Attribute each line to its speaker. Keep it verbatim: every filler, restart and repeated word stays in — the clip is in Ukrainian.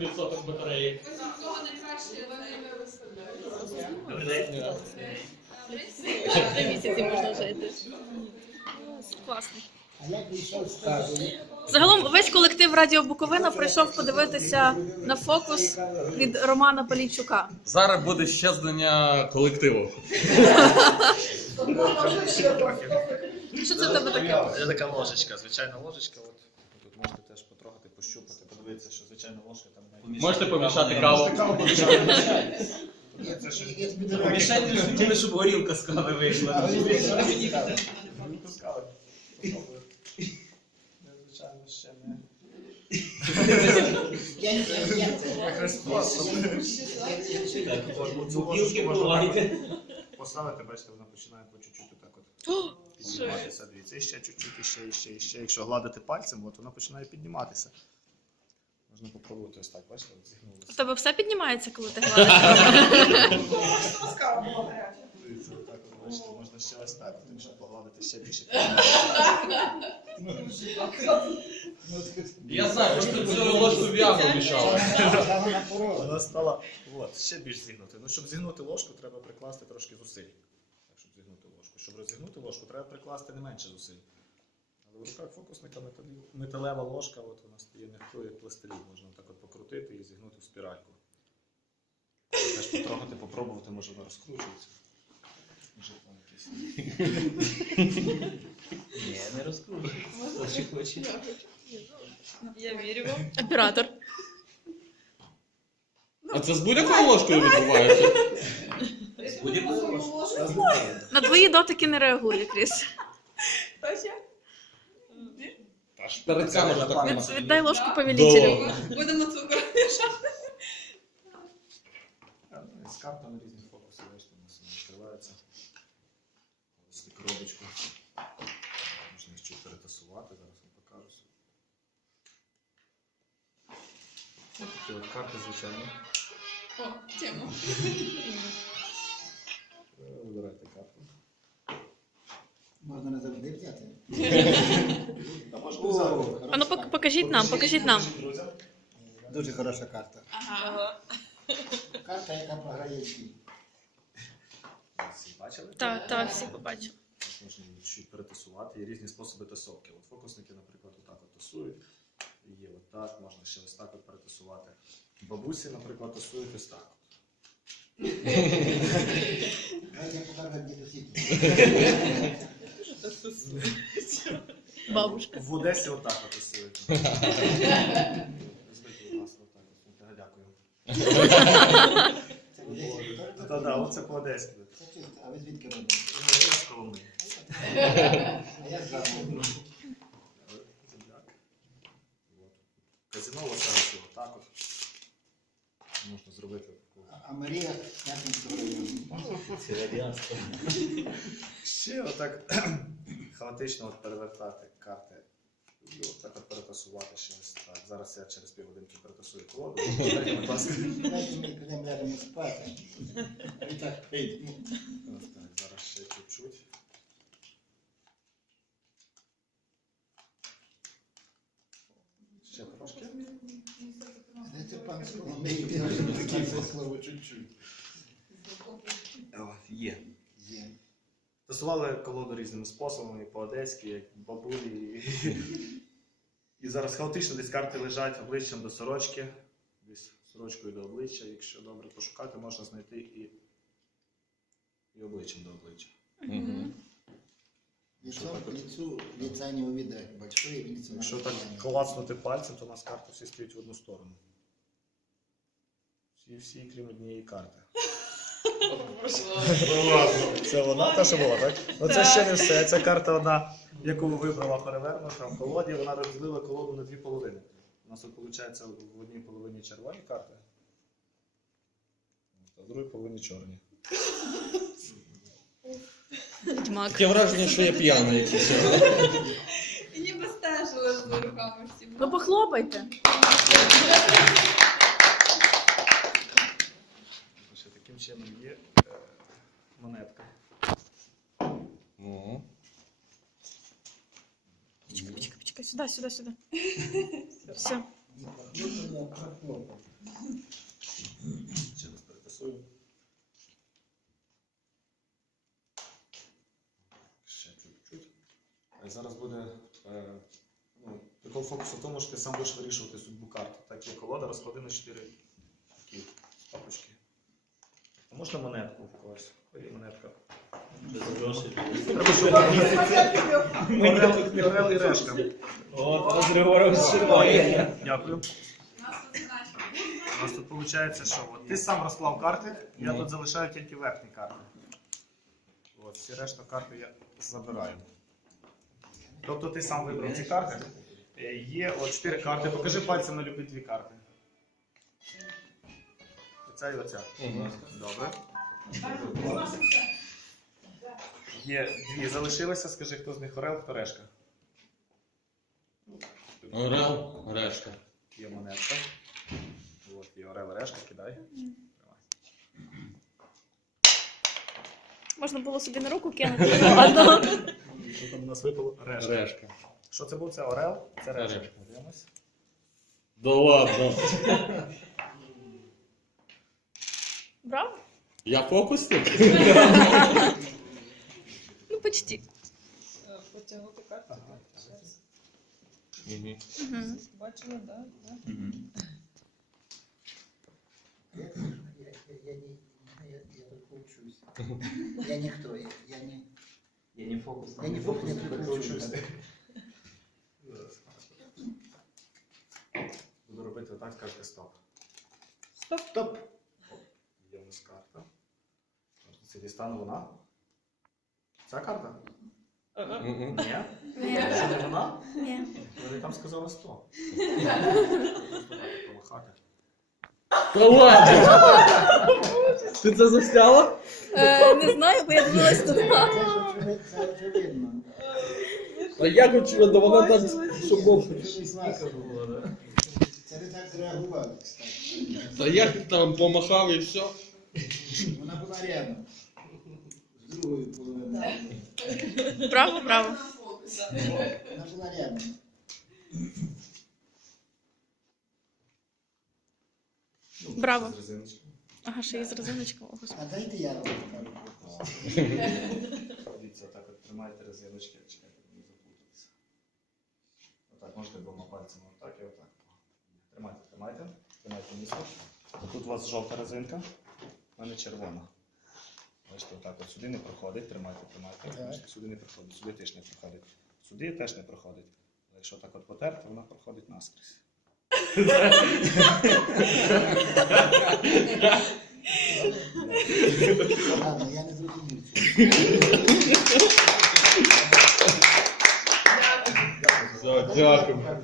Speaker 1: відсоток батареї.
Speaker 2: Кого найкраще ви виставляєте?
Speaker 3: Три місяці можна жити. Класно. Загалом весь колектив Радіо Буковина прийшов подивитися на фокус від Романа Полійчука.
Speaker 1: Зараз буде щезнення колективу.
Speaker 3: Що це в тебе таке?
Speaker 4: Це така ложечка, звичайна ложечка. От тут можете теж потрогати, пощупати, подивитися, що звичайна ложка там навіть.
Speaker 1: Можете помішати каву.
Speaker 5: Помішайте, хотіли, щоб горілка з кави вийшла.
Speaker 4: Звичайно, ще не. Поставити, бачите, вона починає по чуть-чуть отак от підніматися. Дивіться, і ще чуть-чуть, і ще, і ще, і ще. Якщо гладити пальцем, от вона починає підніматися. Можна попробувати ось так, бачите, от зігнулося.
Speaker 3: У тебе все піднімається, коли ти гладиш?
Speaker 4: Дивіться, отак от, бачите, можна ще ось так, от, щоб погладити ще більше.
Speaker 1: Я знаю, просто цю ложку в'ягу мішала.
Speaker 4: Вона стала, от, ще більш зігнути. Ну, щоб зігнути ложку, треба прикласти трошки зусиль. Так, щоб зігнути ложку. Щоб розігнути ложку, треба прикласти не менше зусиль. Але в руках фокусника металева ложка, от вона стає м'якою, як пластилін. Можна так от покрутити і зігнути в спіральку. Теж потрогати, попробувати, може вона розкручується. Може там якісь.
Speaker 5: Ні, не розкручуй. Хоче, хоче.
Speaker 3: Я вірю вам. Оператор.
Speaker 1: А це з будь-якою ложкою відбувається?
Speaker 5: Будь-якою ложкою.
Speaker 3: На твої дотики не реагує, Кріс.
Speaker 1: Перед цим вже так
Speaker 3: Від, віддай ложку повелителю.
Speaker 2: Будемо цукор.
Speaker 4: З картами різні фокуси, бачите, у нас відкриваються. Ось таку коробочку. Можна їх чуть перетасувати, зараз вам покажу. Такі от карти, звичайно.
Speaker 2: О, тема.
Speaker 4: Вибирайте карту.
Speaker 6: Можна не завжди взяти.
Speaker 4: А можна взяти.
Speaker 3: А ну пок- покажіть нам, покажіть нам.
Speaker 4: Друзям.
Speaker 6: Дуже хороша карта.
Speaker 2: Ага.
Speaker 6: Карта, яка програє всі.
Speaker 4: Всі бачили?
Speaker 3: Так, так, всі побачили.
Speaker 4: Можна її чуть перетасувати. Є різні способи тасовки. От фокусники, наприклад, отак от тасують. Є отак, можна ще ось так от перетасувати. Бабусі, наприклад, тасують ось так.
Speaker 6: Давайте я покажу дідусі.
Speaker 3: Бабушка.
Speaker 4: В Одесі отак от тасують. Візьміть, будь ласка, отак от. Дякую.
Speaker 6: Це Одесі.
Speaker 4: Та-да, оце по-одеськи.
Speaker 6: Це чисто. А ви звідки робите?
Speaker 4: Я з Коломиї.
Speaker 6: А я з Жабу.
Speaker 4: Земляк. От. Казино оце отак от. Можна зробити таку.
Speaker 6: А Марія Снятинського району.
Speaker 5: Це радіанство.
Speaker 4: Ще отак хаотично от перевертати карти. І отак от перетасувати ще ось так. Зараз я через півгодинки перетасую колоду. Дайте, будь ласка.
Speaker 6: Дайте мені підемо ляжемо спати. А і так прийдемо.
Speaker 4: Ось так, зараз ще чуть-чуть. Ще трошки.
Speaker 6: Дайте пан Соломей, він такий за слово чуть-чуть.
Speaker 5: О, є.
Speaker 6: Є.
Speaker 4: Тасували колоду різними способами, і по-одеськи, як бабулі. І, і зараз хаотично десь карти лежать обличчям до сорочки, десь сорочкою до обличчя. Якщо добре пошукати, можна знайти і, і обличчям до обличчя.
Speaker 6: Лицо к лицу, лица не увидать. Большое лицо.
Speaker 4: Якщо так клацнути пальцем, то у нас карти всі стоять в одну сторону. Всі, всі крім однієї карти. Це вона та, що була, так? Ну це ще не все. Це карта одна, яку вибрала перевернута в колоді. Вона розділила колоду на дві половини. У нас тут виходить в одній половині червоні карти, а в другій половині чорні.
Speaker 3: Відьмак.
Speaker 1: Таке враження, що я п'яний якийсь.
Speaker 2: І ніби стежили з руками всі.
Speaker 3: Ну похлопайте.
Speaker 4: Ще таким чином є е, монетка.
Speaker 1: Ну.
Speaker 3: Почекай, почекай, почекай. Сюди, сюди, сюди. Все.
Speaker 6: Не похлопали, а прохлопали.
Speaker 4: фокусу в тому, що ти сам будеш вирішувати судьбу карти. Так, є колода, розклади на чотири такі папочки. А можна монетку в когось? Ой, монетка. Треба, щоб Орел- Орел і решка.
Speaker 5: О, Тарас Григорович червоний.
Speaker 4: Дякую.
Speaker 2: У нас тут значно.
Speaker 4: У нас тут виходить, що от, ти сам розклав карти, я
Speaker 1: Ну.
Speaker 4: тут залишаю тільки верхні карти. От, всі решта карти я забираю. Тобто ти сам вибрав ці карти. Е, Є от чотири карти. Покажи пальцем на любі дві карти. Оця і оця.
Speaker 1: Угу.
Speaker 4: Добре. Є дві залишилися, скажи, хто з них орел, хто решка.
Speaker 1: Орел, решка.
Speaker 4: Є монетка. От, є орел, решка, кидай. Тримай.
Speaker 3: Можна було собі на руку кинути. Ладно.
Speaker 4: Що там у нас випало? Решка.
Speaker 1: Решка.
Speaker 4: Що це був? Це орел? Це решка.
Speaker 1: решка.
Speaker 4: Дивимось.
Speaker 1: Да ладно.
Speaker 3: Браво?
Speaker 1: Я фокусник?
Speaker 3: Ну, почти.
Speaker 2: Потягнути карту.
Speaker 4: Ага.
Speaker 1: Угу.
Speaker 3: Угу.
Speaker 2: Бачила, так?
Speaker 6: Я, я, я, не, я, я только учусь. Я никто, я, я не...
Speaker 5: Я не фокус.
Speaker 6: Я не фокус, я только учусь.
Speaker 4: Буду робити отак, скажете стоп.
Speaker 6: Стоп!
Speaker 4: Є у нас карта. Це дістану вона. Ця карта?
Speaker 1: Угу.
Speaker 4: Ні?
Speaker 3: Ні.
Speaker 4: Що не вона?
Speaker 3: Ні.
Speaker 4: Вони там сказали сто. Помахати.
Speaker 1: Та ладно! Ти це засняла?
Speaker 3: Е, не знаю, бо я дивилась туди.
Speaker 6: Це ж очевидно, це очевидно.
Speaker 1: А як очевидно, вона так, щоб був.
Speaker 6: Це не класно було, да? Це ви так зреагували, кстати.
Speaker 1: Та як там помахав і все?
Speaker 6: Вона була рядом. З другою половиною.
Speaker 3: Браво, браво.
Speaker 6: Вона була рядом.
Speaker 3: Браво. Ага, ще із резиночкою. О, Господи.
Speaker 6: А дайте я вам покажу.
Speaker 4: Дивіться, отак от тримайте резиночки, чекайте, не заплутатися. Отак, можете двома пальцями, отак і отак. Тримайте, тримайте, тримайте місце. Тут у вас жовта резинка, в мене червона. Бачите, отак от сюди не проходить, тримайте, тримайте. Бачите, сюди не проходить, сюди теж не проходить. Сюди теж не проходить. Але якщо так от потерти, вона проходить наскрізь.
Speaker 6: Ладно, я не зрозумів цього.
Speaker 1: Все, дякую.